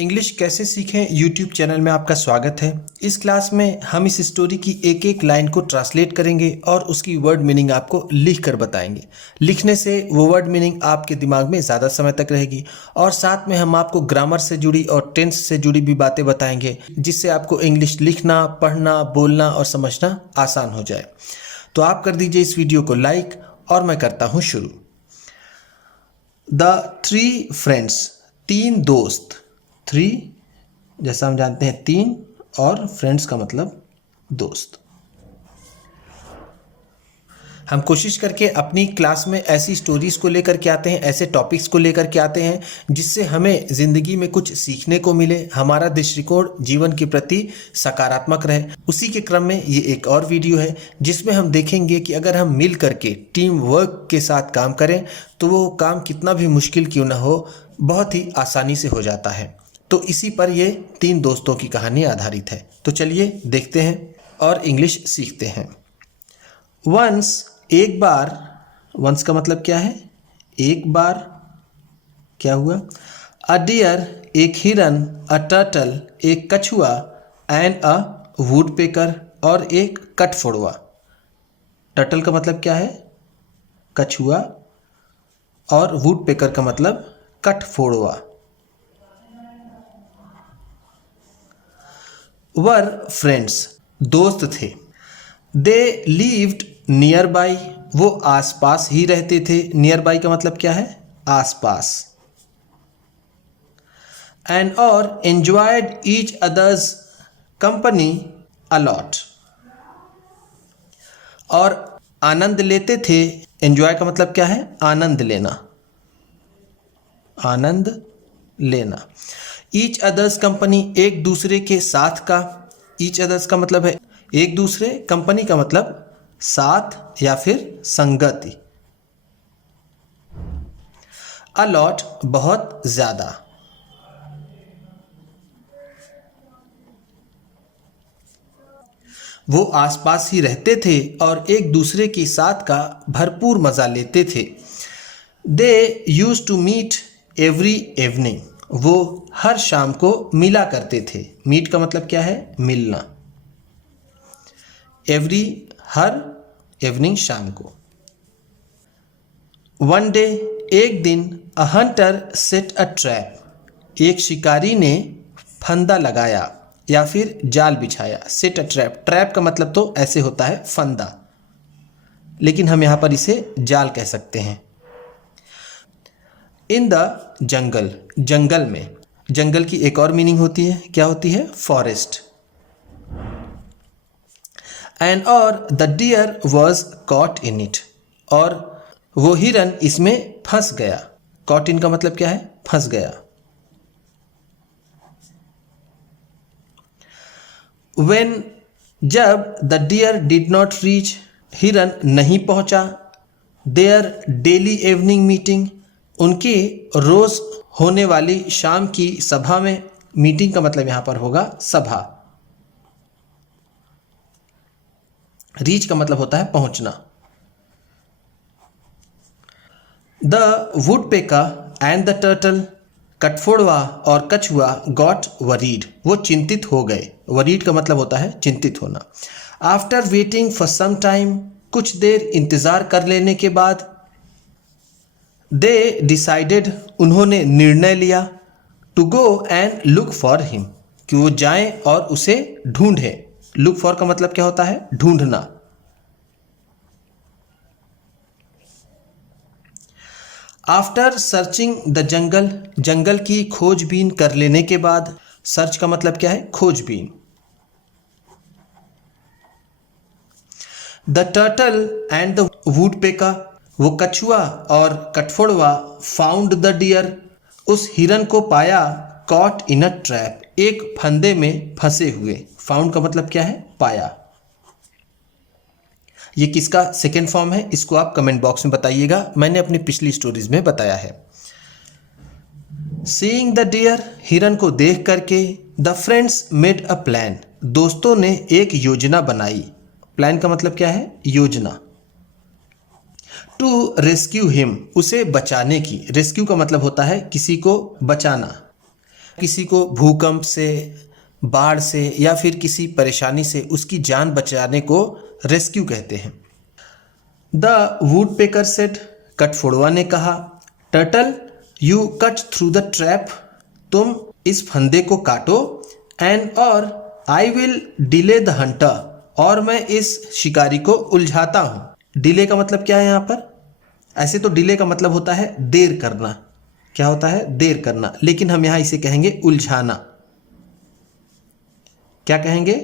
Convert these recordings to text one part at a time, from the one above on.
English कैसे सीखें YouTube channel में आपका स्वागत है। इस क्लास में हम इस स्टोरी की एक एक लाइन को ट्रांसलेट करेंगे और उसकी वर्ड मीनिंग आपको लिख कर बताएंगे। लिखने से वो वर्ड मीनिंग आपके दिमाग में ज़्यादा समय तक रहेगी और साथ में हम आपको ग्रामर से जुड़ी और टेंस से जुड़ी भी बातें बताएंगे, जिससे आपको इंग्लिश लिखना, पढ़ना, बोलना और समझना आसान हो जाए। तो आप कर दीजिए इस वीडियो को लाइक और मैं करता हूँ शुरू। द थ्री फ्रेंड्स, तीन दोस्त। थ्री जैसा हम जानते हैं तीन, और फ्रेंड्स का मतलब दोस्त। हम कोशिश करके अपनी क्लास में ऐसी स्टोरीज को लेकर के आते हैं, ऐसे टॉपिक्स को लेकर के आते हैं जिससे हमें ज़िंदगी में कुछ सीखने को मिले, हमारा दृष्टिकोण जीवन के प्रति सकारात्मक रहे। उसी के क्रम में ये एक और वीडियो है जिसमें हम देखेंगे कि अगर हम मिल करके टीम वर्क के साथ काम करें तो वो काम कितना भी मुश्किल क्यों ना हो, बहुत ही आसानी से हो जाता है। तो इसी पर ये तीन दोस्तों की कहानी आधारित है। तो चलिए देखते हैं और इंग्लिश सीखते हैं। वंस, एक बार। वंस का मतलब क्या है? एक बार। क्या हुआ? अ डियर, एक हिरन। अ टर्टल, एक कछुआ। एंड अ वुडपेकर, और एक कठफोड़वा। टर्टल का मतलब क्या है? कछुआ। और वुडपेकर का मतलब कठफोड़वा। वर फ्रेंड्स, दोस्त थे। दे लिव्ड नियर बाई, वो आसपास ही रहते थे। नियर बाई का मतलब क्या है? आसपास। एंड और enjoyed each other's company a lot, और आनंद लेते थे। एंजॉय का मतलब क्या है? आनंद लेना। आनंद लेना। ईच अदर्स कंपनी, एक दूसरे के साथ का। ईच अदर्स का मतलब है एक दूसरे, कंपनी का मतलब साथ या फिर संगति। अलॉट, बहुत ज्यादा। वो आसपास ही रहते थे और एक दूसरे के साथ का भरपूर मजा लेते थे। They used to meet every evening, वो हर शाम को मिला करते थे। मीट का मतलब क्या है? मिलना। एवरी, हर, इवनिंग, शाम को। वन डे, एक दिन। अ हंटर सेट अ ट्रैप, एक शिकारी ने फंदा लगाया या फिर जाल बिछाया। सेट अ ट्रैप, ट्रैप का मतलब तो ऐसे होता है फंदा, लेकिन हम यहां पर इसे जाल कह सकते हैं। इन द जंगल, जंगल में। जंगल की एक और मीनिंग होती है, क्या होती है? फॉरेस्ट। एंड और the deer was caught in it, और वो हिरन इसमें फंस गया। कॉट इन का मतलब क्या है? फंस गया। वेन, जब the deer did not reach, हिरन नहीं पहुंचा। देयर डेली इवनिंग मीटिंग, उनकी रोज होने वाली शाम की सभा में। मीटिंग का मतलब यहां पर होगा सभा। रीच का मतलब होता है पहुंचना। The woodpecker and the turtle, कठफोड़वा और कछुआ, गॉट वरीड, वो चिंतित हो गए। वरीड का मतलब होता है चिंतित होना। After waiting for some time, कुछ देर इंतजार कर लेने के बाद। दे डिसाइडेड, उन्होंने निर्णय लिया। To go and look for him, कि वो जाएं और उसे ढूंढें। लुक फॉर का मतलब क्या होता है? ढूंढना। आफ्टर सर्चिंग द जंगल, जंगल की खोजबीन कर लेने के बाद। सर्च का मतलब क्या है? खोजबीन। The turtle and the woodpecker, वो कछुआ और कठफोड़वा। फाउंड द डियर, उस हिरन को पाया। कॉट इन अ ट्रैप, एक फंदे में फंसे हुए। फाउंड का मतलब क्या है? पाया। ये किसका सेकेंड फॉर्म है, इसको आप कमेंट बॉक्स में बताइएगा। मैंने अपनी पिछली स्टोरीज में बताया है। सीइंग द डियर, हिरन को देख करके। The friends made a plan, दोस्तों ने एक योजना बनाई। प्लान का मतलब क्या है? योजना। टू रेस्क्यू हिम, उसे बचाने की। रेस्क्यू का मतलब होता है किसी को बचाना। किसी को भूकंप से, बाढ़ से या फिर किसी परेशानी से उसकी जान बचाने को रेस्क्यू कहते हैं। द वुडपेकर सेड, कठफोड़वा ने कहा, turtle you cut through the trap, तुम इस फंदे को काटो, एंड और I will delay the Hunter, और मैं इस शिकारी को उलझाता हूं। डिले का मतलब क्या है यहाँ पर? ऐसे तो डिले का मतलब होता है देर करना। क्या होता है? देर करना। लेकिन हम यहां इसे कहेंगे उलझाना। क्या कहेंगे?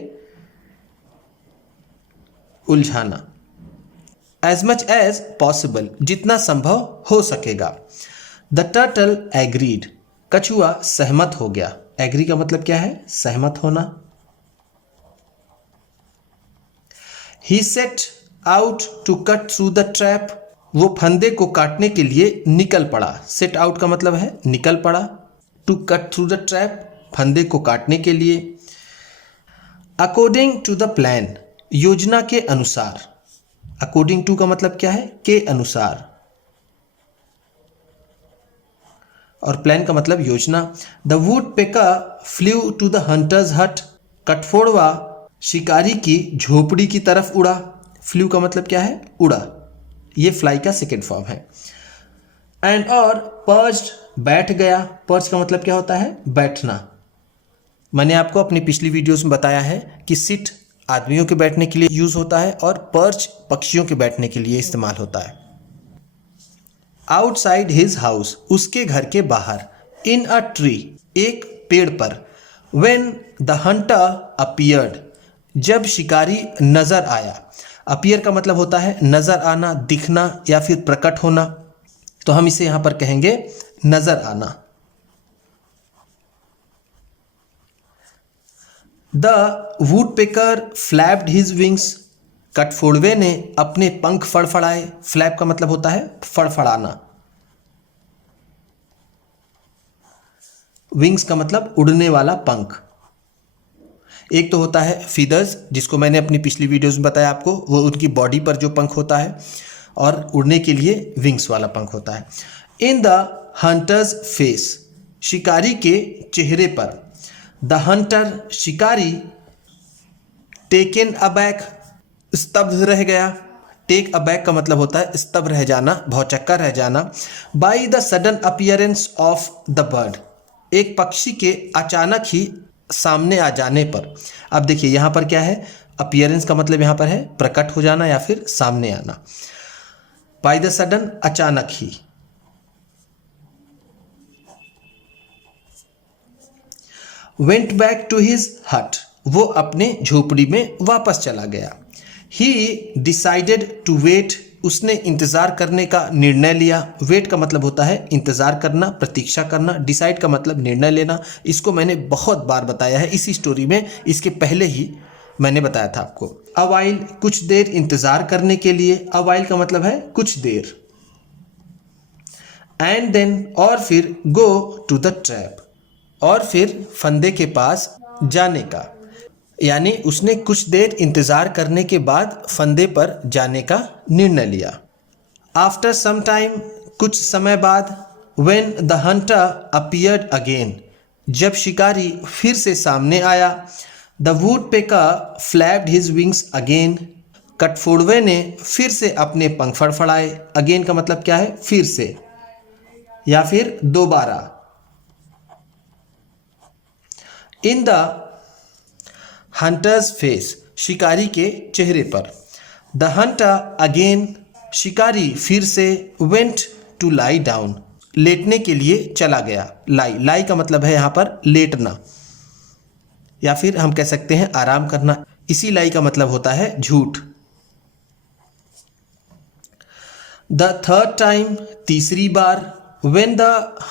उलझाना। एज मच एज पॉसिबल, जितना संभव हो सकेगा। द टर्टल एग्रीड, कछुआ सहमत हो गया। एग्री का मतलब क्या है? सहमत होना। He set out to cut through the trap, वो फंदे को काटने के लिए निकल पड़ा। सेट आउट का मतलब है निकल पड़ा। To cut through the trap, फंदे को काटने के लिए। अकॉर्डिंग टू द प्लान, योजना के अनुसार। अकॉर्डिंग टू का मतलब क्या है? के अनुसार। और प्लान का मतलब योजना। The woodpecker flew to the hunter's hut, कठफोड़वा शिकारी की झोपड़ी की तरफ उड़ा। फ्लू का मतलब क्या है? उड़ा। ये फ्लाई का सेकेंड फॉर्म है। एंड और पर्च्ड, बैठ गया। पर्च का मतलब क्या होता है? बैठना। मैंने आपको अपनी पिछली वीडियोस में बताया है कि सिट आदमियों के बैठने के लिए यूज होता है और पर्च पक्षियों के बैठने के लिए इस्तेमाल होता है। आउटसाइड हिज हाउस, उसके घर के बाहर। इन अ ट्री, एक पेड़ पर। व्हेन द हंटर अपीयर्ड, जब शिकारी नजर आया। अपीयर का मतलब होता है नजर आना, दिखना या फिर प्रकट होना। तो हम इसे यहां पर कहेंगे नजर आना। The woodpecker flapped his wings, कठफोड़वे ने अपने पंख फड़फड़ाए। फ्लैप का मतलब होता है फड़फड़ाना। विंग्स का मतलब उड़ने वाला पंख। एक तो होता है फीदर्स, जिसको मैंने अपनी पिछली वीडियोस में बताया आपको, वो उनकी बॉडी पर जो पंख होता है, और उड़ने के लिए विंग्स वाला पंख होता है। इन द हंटर्स फेस, शिकारी के चेहरे पर। द हंटर, शिकारी। टेकन अबैक, स्तब्ध रह गया। टेक अबैक का मतलब होता है स्तब्ध रह जाना, भौचक्का रह जाना। By the sudden appearance of the bird, एक पक्षी के अचानक ही सामने आ जाने पर। अब देखिए यहां पर क्या है? अपीयरेंस का मतलब यहां पर है प्रकट हो जाना या फिर सामने आना। बाय द सडन, अचानक ही। वेंट बैक टू हिज हट, वो अपने झोपड़ी में वापस चला गया। ही डिसाइडेड टू वेट, उसने इंतजार करने का निर्णय लिया। वेट का मतलब होता है इंतजार करना, प्रतीक्षा करना। डिसाइड का मतलब निर्णय लेना। इसको मैंने बहुत बार बताया है इसी स्टोरी में, इसके पहले ही मैंने बताया था आपको। अवाइल, कुछ देर इंतजार करने के लिए। अवाइल का मतलब है कुछ देर। एंड देन, और फिर। गो टू द ट्रैप, और फिर फंदे के पास जाने का। यानी उसने कुछ देर इंतजार करने के बाद फंदे पर जाने का निर्णय लिया। आफ्टर सम टाइम, कुछ समय बाद। When the hunter appeared again, जब शिकारी फिर से सामने आया। The woodpecker flapped his wings again, कठफोड़वे ने फिर से अपने पंख फड़फड़ाए। अगेन का मतलब क्या है? फिर से या फिर दोबारा। इन द हंटर्स फेस, शिकारी के चेहरे पर। द हंटर अगेन, शिकारी फिर से। वेंट टू लाई डाउन, लेटने के लिए चला गया। लाई, लाई का मतलब है यहां पर लेटना, या फिर हम कह सकते हैं आराम करना। इसी लाई का मतलब होता है झूठ। द थर्ड टाइम, तीसरी बार। When the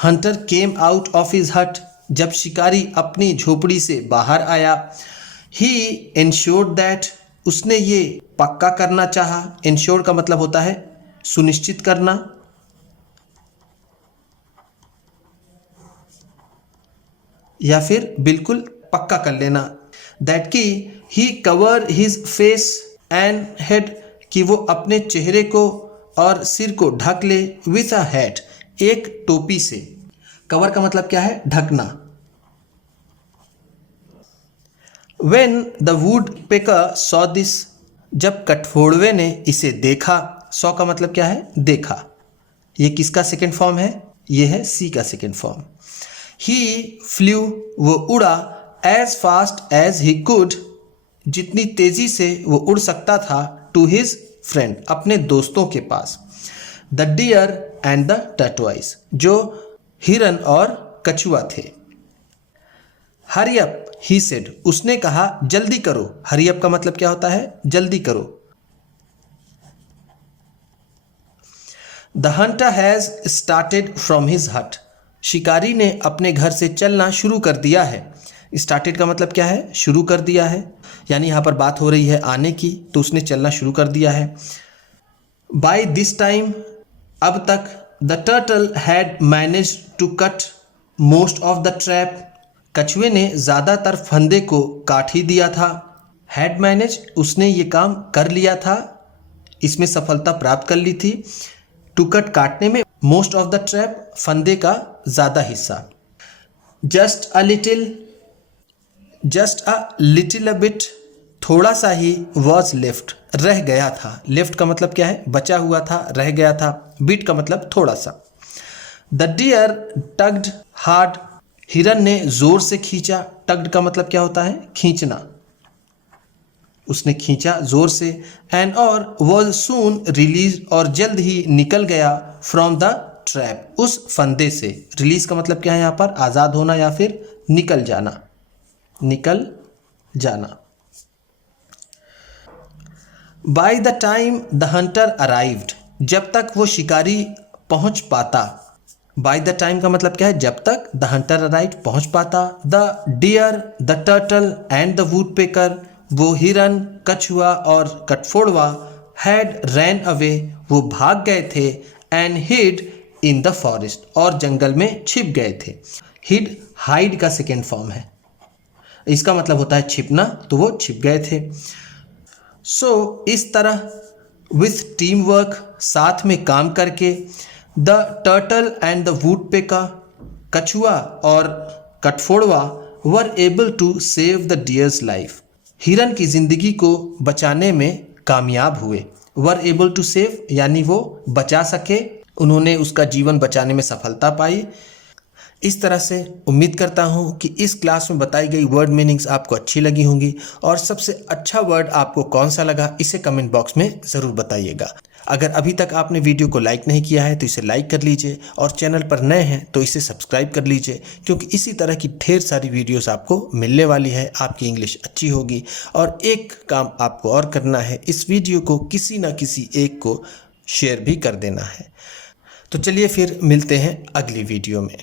hunter came out of his hut, जब शिकारी अपनी झोपड़ी से बाहर आया। ही ensured that, उसने ये पक्का करना चाहा। इंश्योर का मतलब होता है सुनिश्चित करना। या फिर बिल्कुल पक्का कर लेना। दैट की he cover his face and head, कि वो अपने चेहरे को और सिर को ढक ले। विथ अ हैट, एक टोपी से। कवर का मतलब क्या है? ढकना। When the woodpecker saw this, जब कठफोड़वे ने इसे देखा, सॉ का मतलब क्या है? देखा। ये किसका सेकेंड फॉर्म है? ये है सी का सेकेंड फॉर्म। ही फ्लू, वो उड़ा, as fast as he could, जितनी तेजी से वो उड़ सकता था, टू हिज फ्रेंड, अपने दोस्तों के पास। द डियर एंड द टर्टवाइस, जो हिरन और कछुआ थे। हरी अप, ही सेड, उसने कहा जल्दी करो। हरी अप का मतलब क्या होता है? जल्दी करो। The Hunter has started from his हट, शिकारी ने अपने घर से चलना शुरू कर दिया है। स्टार्टेड का मतलब क्या है? शुरू कर दिया है, यानी यहाँ पर बात हो रही है आने की, तो उसने चलना शुरू कर दिया है। बाय दिस टाइम, अब तक, the turtle had manage to cut most of the trap, कछुए ने ज़्यादातर फंदे को काट ही दिया था। हैड मैनेज, उसने ये काम कर लिया था, इसमें सफलता प्राप्त कर ली थी। टू कट, काटने में, मोस्ट ऑफ द ट्रैप, फंदे का ज़्यादा हिस्सा। Just a little, just a little bit, थोड़ा सा ही, वॉज लेफ्ट, रह गया था। लेफ्ट का मतलब क्या है? बचा हुआ था, रह गया था। बिट का मतलब थोड़ा सा। द डियर टग्ड हार्ड, हिरन ने जोर से खींचा। टग्ड का मतलब क्या होता है? खींचना, उसने खींचा जोर से। एंड और वॉज सून रिलीज, और जल्द ही निकल गया। फ्रॉम द ट्रैप, उस फंदे से। रिलीज का मतलब क्या है यहाँ पर? आज़ाद होना या फिर निकल जाना, निकल जाना। By the time the Hunter arrived, जब तक वो शिकारी पहुंच पाता। बाय द टाइम का मतलब क्या है? जब तक। द हंटर अराइव्ड, पहुंच पाता। The deer, the turtle and the woodpecker, वो हिरन, कछुआ और कठफोड़वा, हैड रैन अवे, वो भाग गए थे। And hid in the forest, और जंगल में छिप गए थे। हिड, हाइड का सेकेंड फॉर्म है, इसका मतलब होता है छिपना, तो वो छिप गए थे। सो इस तरह, विथ टीम वर्क, साथ में काम करके, the turtle and the woodpecker, कछुआ और कठफोड़वा, were able to save the deer's life, हिरन की जिंदगी को बचाने में कामयाब हुए। वर एबल टू सेव यानी वो बचा सके, उन्होंने उसका जीवन बचाने में सफलता पाई। इस तरह से उम्मीद करता हूँ कि इस क्लास में बताई गई वर्ड मीनिंग्स आपको अच्छी लगी होंगी, और सबसे अच्छा वर्ड आपको कौन सा लगा इसे कमेंट बॉक्स में ज़रूर बताइएगा। अगर अभी तक आपने वीडियो को लाइक नहीं किया है तो इसे लाइक कर लीजिए, और चैनल पर नए हैं तो इसे सब्सक्राइब कर लीजिए, क्योंकि इसी तरह की ढेर सारी वीडियोस आपको मिलने वाली है। आपकी इंग्लिश अच्छी होगी। और एक काम आपको और करना है, इस वीडियो को किसी ना किसी एक को शेयर भी कर देना है। तो चलिए फिर मिलते हैं अगली वीडियो में।